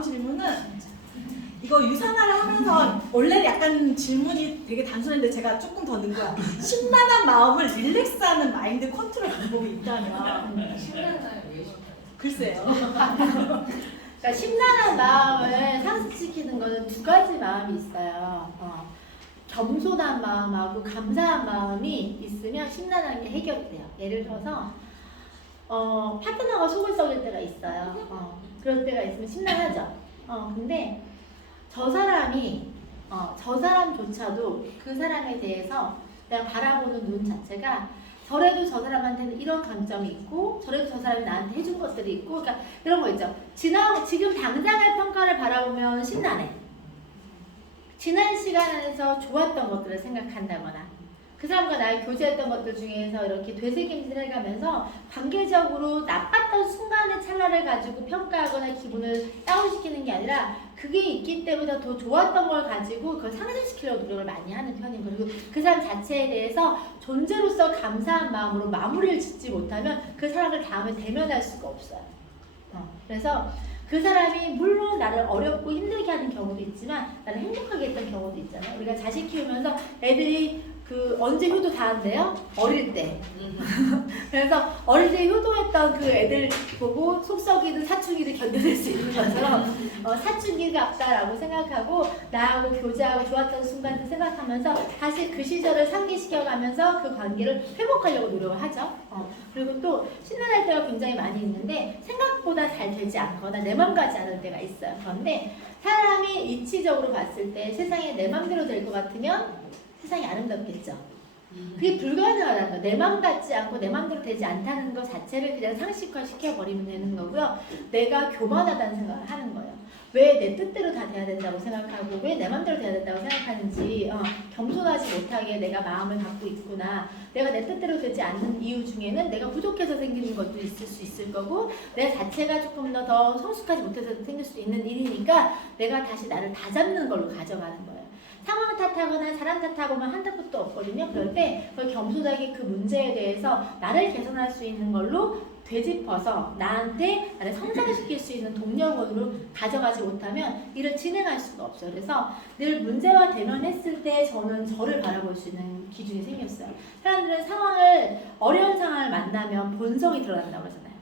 다음 질문은 이거 유산화를 하면서 원래 약간 질문이 되게 단순한데 제가 조금 더 넣은 거야. 심란한 마음을 릴렉스하는 마인드 컨트롤 방법이 있다면. 심란한 왜 글쎄요. 그러니까 심란한 마음을 상승시키는 거는 두 가지 마음이 있어요. 겸손한 마음하고 감사한 마음이 있으면 심란한 게 해결이 돼요. 예를 들어서 파트너가 속을 썩일 때가 있어요. 그럴 때가 있으면 심란하죠. 근데 저 사람조차도 그 사람에 대해서 내가 바라보는 눈 자체가 저래도 저 사람한테는 이런 감정이 있고 저래도 저 사람이 나한테 해준 것들이 있고 그러니까 그런 거 있죠. 지금 당장의 평가를 바라보면 심란해. 지난 시간 안에서 좋았던 것들을 생각한다거나 그 사람과 나의 교제했던 것들 중에서 이렇게 되새김질을 해가면서 관계적으로 나빴던 순간의 찰나를 가지고 평가하거나 기분을 다운시키는 게 아니라 그게 있기 때문에 더 좋았던 걸 가지고 그걸 상승시키려고 노력을 많이 하는 편인 거예요. 그리고 그 사람 자체에 대해서 존재로서 감사한 마음으로 마무리를 짓지 못하면 그 사람을 다음에 대면할 수가 없어요. 그래서 그 사람이 물론 나를 어렵고 힘들게 하는 경우도 있지만 나를 행복하게 했던 경우도 있잖아요. 우리가 자식 키우면서 애들이 언제 효도 다 한대요? 어릴 때. 그래서 어릴 때 효도했던 그 애들 보고 속썩이는 사춘기를 견뎌낼 수 있는 것처럼 사춘기 같다라고 생각하고 나하고 교제하고 좋았던 순간들 생각하면서 다시 그 시절을 상기시켜가면서 그 관계를 회복하려고 노력을 하죠. 그리고 또 신난할 때가 굉장히 많이 있는데 생각보다 잘 되지 않거나 내 맘 가지 않을 때가 있어요. 그런데 사람이 이치적으로 봤을 때 세상에 내 맘대로 될 것 같으면 세상이 아름답겠죠. 그게 불가능하다는 거예요. 내 맘 같지 않고 내 맘대로 되지 않다는 것 자체를 그냥 상식화 시켜버리면 되는 거고요. 내가 교만하다는 생각을 하는 거예요. 왜 내 뜻대로 다 돼야 된다고 생각하고 왜 내 맘대로 돼야 된다고 생각하는지 겸손하지 못하게 내가 마음을 갖고 있구나. 내가 내 뜻대로 되지 않는 이유 중에는 내가 부족해서 생기는 것도 있을 수 있을 거고 내 자체가 조금 더 성숙하지 못해서 생길 수 있는 일이니까 내가 다시 나를 다잡는 걸로 가져가는 거예요. 상황 탓하거나 사람 탓하고만 한다 것도 없거든요. 그럴 때 그걸 겸손하게 그 문제에 대해서 나를 개선할 수 있는 걸로 되짚어서 나한테 나를 성장시킬 수 있는 동력원으로 가져가지 못하면 일을 진행할 수가 없어요. 그래서 늘 문제와 대면했을 때 저는 저를 바라볼 수 있는 기준이 생겼어요. 사람들은 어려운 상황을 만나면 본성이 드러난다고 그러잖아요.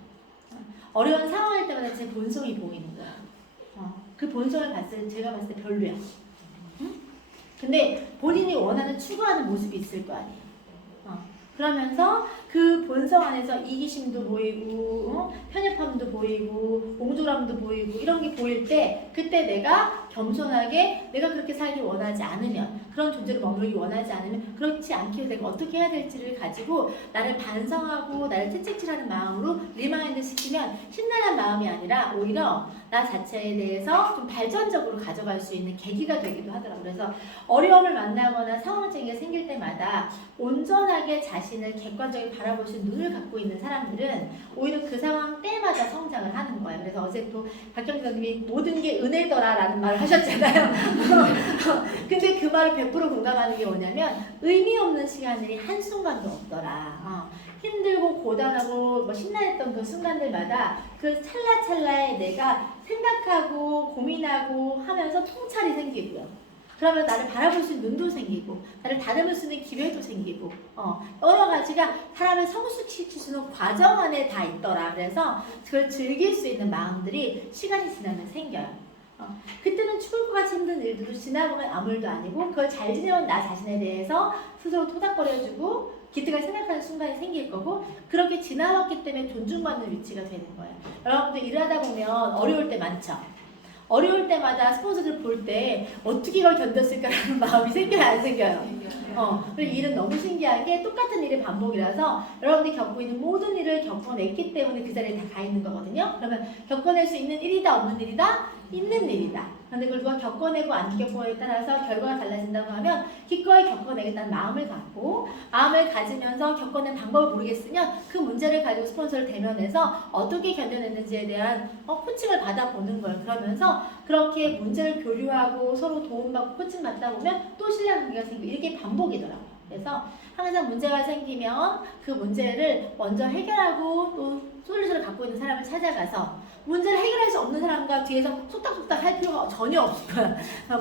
어려운 상황일 때마다 제 본성이 보이는 거예요. 그 본성을 제가 봤을 때 별로야. 근데 본인이 원하는 추구하는 모습이 있을 거 아니에요. 그러면서 그 본성 안에서 이기심도 보이고 편협함도 보이고 옹졸함도 보이고 이런 게 보일 때 그때 내가 겸손하게 내가 그렇게 살기 원하지 않으면 그런 존재로 머물기 원하지 않으면 그렇지 않기 위해 내가 어떻게 해야 될지를 가지고 나를 반성하고 나를 채찍질하는 마음으로 리마인드 시키면 신랄한 마음이 아니라 오히려 나 자체에 대해서 좀 발전적으로 가져갈 수 있는 계기가 되기도 하더라고요. 그래서 어려움을 만나거나 상황적인 게 생길 때마다 온전하게 자신을 객관적으로 바라볼 수 있는 눈을 갖고 있는 사람들은 오히려 그 상황 때마다 성장을 하는 거예요. 그래서 어제 또 박경진 선생님이 모든 게 은혜더라라는 말을 하셨잖아요. 근데 그 말을 100% 공감하는 게 뭐냐면 의미 없는 시간들이 한순간도 없더라. 힘들고 고단하고 심란했던 그 순간들마다 그 찰나찰나에 내가 생각하고 고민하고 하면서 통찰이 생기고요. 그러면 나를 바라볼 수 있는 눈도 생기고 나를 다듬을 수 있는 기회도 생기고 여러 가지가 사람을 성숙시킬 수 있는 과정 안에 다 있더라. 그래서 그걸 즐길 수 있는 마음들이 시간이 지나면 생겨요. 그때는 죽을 것 같이 힘든 일들도 지나보면 아무 일도 아니고 그걸 잘 지내온 나 자신에 대해서 스스로 토닥거려주고 기특하게 생각하는 순간이 생길 거고 그렇게 지나왔기 때문에 존중받는 위치가 되는 거예요. 여러분들 일하다 보면 어려울 때 많죠. 어려울 때마다 스폰서들 볼 때 어떻게 이걸 견뎠을까라는 마음이 생겨요, 안 생겨요? 그리고 일은 너무 신기한 게 똑같은 일의 반복이라서 여러분들이 겪고 있는 모든 일을 겪어냈기 때문에 그 자리에 다 가 있는 거거든요. 그러면 겪어낼 수 있는 일이다, 없는 일이다? 있는 일이다. 그런데 그걸 누가 겪어내고 안 겪어내고에 따라서 결과가 달라진다고 하면 기꺼이 겪어내겠다는 마음을 갖고 마음을 가지면서 겪어낸 방법을 모르겠으면 그 문제를 가지고 스폰서를 대면해서 어떻게 견뎌냈는지에 대한 코칭을 받아보는 거예요. 그러면서 그렇게 문제를 교류하고 서로 도움받고 코칭 받다 보면 또 신뢰관계가 생기고 이렇게 반복이더라고요. 그래서 항상 문제가 생기면 그 문제를 먼저 해결하고 또 솔루션을 갖고 있는 사람을 찾아가서 문제를 해결할 수 없는 사람과 뒤에서 속닥속닥 할 필요가 전혀 없고요.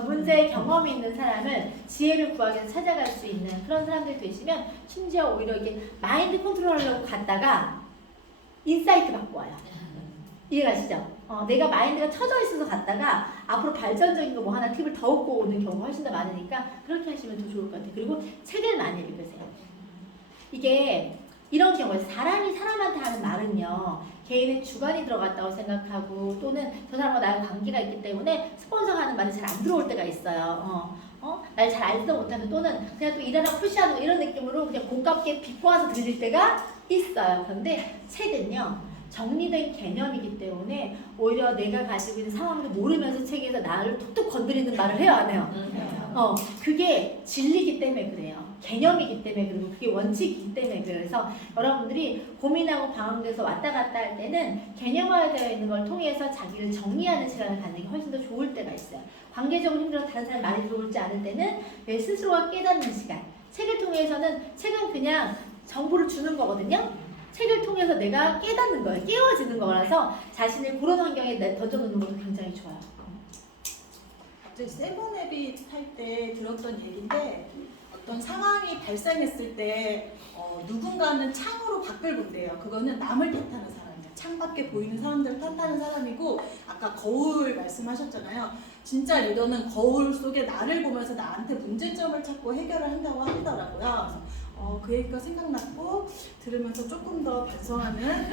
문제의 경험이 있는 사람을 지혜를 구하기 위해서 찾아갈 수 있는 그런 사람들이 되시면 심지어 오히려 이게 마인드 컨트롤하려고 갔다가 인사이트 받고 와요. 이해가시죠? 내가 마인드가 쳐져 있어서 갔다가 앞으로 발전적인 거 뭐 하나 팁을 더 얻고 오는 경우가 훨씬 더 많으니까 그렇게 하시면 더 좋을 것 같아요. 그리고 책을 많이 읽으세요. 이게 이런 경우에 사람이 사람한테 하는 말은요, 개인의 주관이 들어갔다고 생각하고 또는 저 사람과 나의 관계가 있기 때문에 스폰서가 하는 말이 잘 안 들어올 때가 있어요. 날 잘 알지도 못하면 또는 그냥 또 일하다 푸시하는 이런 느낌으로 그냥 고깝게 비꼬아서 들릴 때가 있어요. 그런데 책은요, 정리된 개념이기 때문에 오히려 내가 가지고 있는 상황도 모르면서 책에서 나를 톡톡 건드리는 말을 해요, 안 해요? 그게 진리기 때문에 그래요. 개념이기 때문에 그리고 그게 원칙이기 때문에 그래요. 그래서 여러분들이 고민하고 방황돼서 왔다 갔다 할 때는 개념화되어 있는 걸 통해서 자기를 정리하는 시간을 갖는 게 훨씬 더 좋을 때가 있어요. 관계적으로 힘들어서 다른 사람 말이 들어올지 않을 때는 내 스스로가 깨닫는 시간. 책을 통해서는 책은 그냥 정보를 주는 거거든요. 책을 통해서 내가 깨닫는 거예요. 깨워지는 거라서 자신을 그런 환경에 던져놓는 것도 굉장히 좋아요. 갑자기 세븐앱이 탈 때 들었던 얘기인데 어떤 상황이 발생했을 때 누군가는 창으로 밖을 본대요. 그거는 남을 탓하는 사람이에요. 창밖에 보이는 사람들을 탓하는 사람이고 아까 거울 말씀하셨잖아요. 진짜 리더는 거울 속에 나를 보면서 나한테 문제점을 찾고 해결을 한다고 하더라고요. 그 얘기가 생각났고 들으면서 조금 더 반성하는